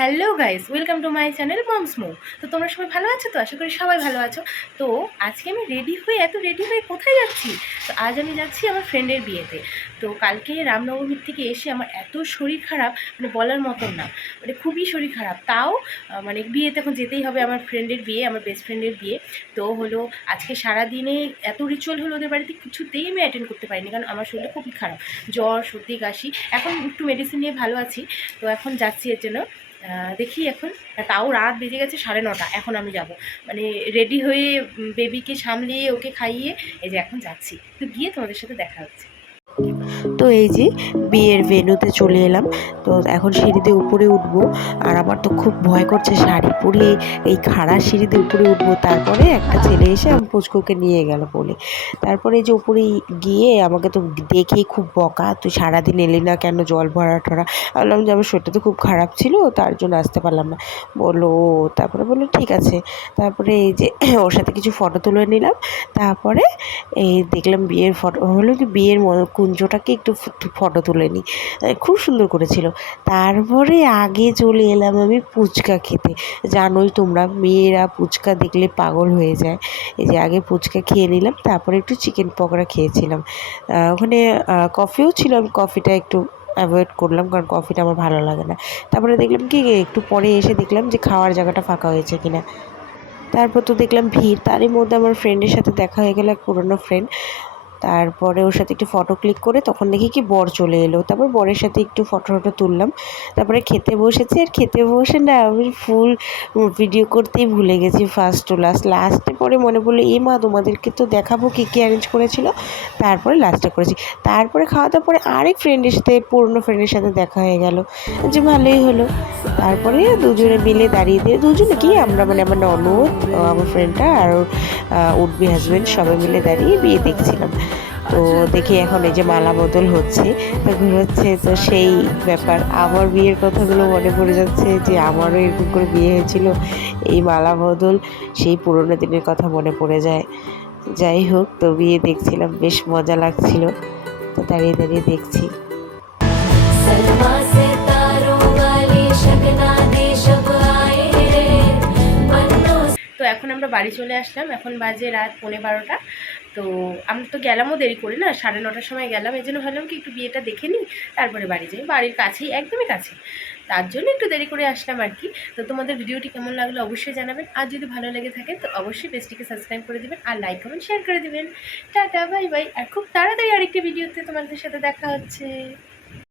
Hello guys, welcome to my channel moms মো। তো তোমরা সবাই ভালো আছো? তো আশা করি সবাই ভালো আছো। তো আজকে আমি রেডি হয়ে কোথায় যাচ্ছি? তো আজ আমি যাচ্ছি আমার ফ্রেন্ডের বিয়েতে। তো কালকে রামনবমীর থেকে এসে আমার এত শরীর খারাপ, মানে বলার মতন না, মানে খুবই শরীর খারাপ। তাও মানে বিয়েতে এখন যেতেই হবে, আমার ফ্রেন্ডের বিয়ে, আমার বেস্ট ফ্রেন্ডের বিয়ে। তো হলো আজকে সারাদিনে এত রিচুয়াল হলো ওদের বাড়িতে, কিছুতেই আমি অ্যাটেন্ড করতে পারিনি, কারণ আমার শরীরটা খুবই খারাপ, জ্বর, সর্দি, কাশি। এখন একটু মেডিসিন নিয়ে ভালো আছি। তো এখন যাচ্ছি এর জন্য। দেখি এখন, তাও রাত বেজে গেছে 9:30। এখন আমি যাব, মানে রেডি হয়ে বেবিকে সামলিয়ে ওকে খাইয়ে এই যে এখন যাচ্ছি। তো গিয়ে তোমাদের সাথে দেখা হচ্ছে। তো এই যে বিয়ের ভেন্যুতে চলে এলাম। তো এখন সিঁড়িতে উপরে উঠবো, আর আমার তো খুব ভয় করছে শাড়ি পরে এই খাড়া সিঁড়িতে উপরে উঠবো। তারপরে একটা ছেলে এসে আমি পুচকুকে নিয়ে গেল বলে, তারপরে এই যে উপরে গিয়ে আমাকে তো দেখেই খুব বকা, তুই সারাদিন এলি না কেন, জল ভরা ঠরা। বললাম যে আমার শরীরটা তো খুব খারাপ ছিল, তার জন্য আসতে পারলাম না। বললো ও, তারপরে বললো ঠিক আছে। তারপরে এই যে ওর সাথে কিছু ফটো তুলে নিলাম। তারপরে এই দেখলাম বিয়ের ফটো হলো, কি বিয়ের কুঞ্জটাকে একটু ফটো তুলে নিই, খুব সুন্দর করেছিল। তারপরে আগে চলে এলাম আমি ফুচকা খেতে। জানোই তোমরা, মেয়েরা ফুচকা দেখলে পাগল হয়ে যায়। এই যে আগে ফুচকা খেয়ে নিলাম, তারপরে একটু চিকেন পকোড়া খেয়েছিলাম। ওখানে কফিও ছিল, আমি কফিটা একটু অ্যাভয়েড করলাম, কারণ কফিটা আমার ভালো লাগে না। তারপরে দেখলাম কি একটু পরে এসে দেখলাম যে খাওয়ার জায়গাটা ফাঁকা হয়েছে কিনা। তারপর তো দেখলাম ভিড়, তারই মধ্যে আমার ফ্রেন্ডের সাথে দেখা হয়ে গেল, এক পুরনো ফ্রেন্ড। তারপরে ওর সাথে একটু ফটো ক্লিক করে তখন দেখি কি বর চলে এলো। তারপর বরের সাথে একটু ফটো তুললাম। তারপরে খেতে বসেছি, আর খেতে বসে না আমি ফুল ভিডিও করতেই ভুলে গেছি ফার্স্ট টু লাস্টে পরে মনে পড়লো, এ মা তোমাদেরকে তো দেখাবো কী কী অ্যারেঞ্জ করেছিল। তারপরে লাস্টে করেছি। তারপরে খাওয়া দাওয়ার পরে আরেক ফ্রেন্ডের সাথে, পুরনো ফ্রেন্ডের সাথে দেখা হয়ে গেল, যে ভালোই হলো। তারপরে দুজনে মিলে দাঁড়িয়ে দিয়ে, দুজনে কি আমরা, মানে আমার ননদ, আমার ফ্রেন্ডটা আর উডবি হাজব্যান্ড, সবাই মিলে দাঁড়িয়ে বিয়ে দেখছিলাম। তো দেখি এখন এই যে মালা বদল হচ্ছে, তো ঘুরোচ্ছে, তো সেই ব্যাপার আমার বিয়ের কথাগুলো মনে পড়ে যাচ্ছে, যে আমারও এরকম করে বিয়ে হয়েছিল। এই মালা বদল, সেই পুরোনো দিনের কথা মনে পড়ে যায়। যাই হোক, তো বিয়ে দেখছিলাম, বেশ মজা লাগছিল। তো দাঁড়িয়ে দাঁড়িয়ে দেখছি। তো এখন আমরা বাড়ি চলে আসলাম, এখন বাজে রাত 11:15। তো আমরা তো গেলামও দেরি করি না, 9:30টার সময় গেলাম। এই জন্য ভাবলাম কি একটু বিয়েটা দেখে নিই, তারপরে বাড়ি যাই। বাড়ির কাছেই, একদমই কাছে, তার জন্য একটু দেরি করে আসলাম আর কি। তো তোমাদের ভিডিওটি কেমন লাগলো অবশ্যই জানাবেন, আর যদি ভালো লেগে থাকে তো অবশ্যই পেজটিকে সাবস্ক্রাইব করে দেবেন, আর লাইক কমেন্ট শেয়ার করে দেবেন। টাটা, বাই বাই, আর খুব তাড়াতাড়ি আরেকটি ভিডিওতে তোমাদের সাথে দেখা হচ্ছে।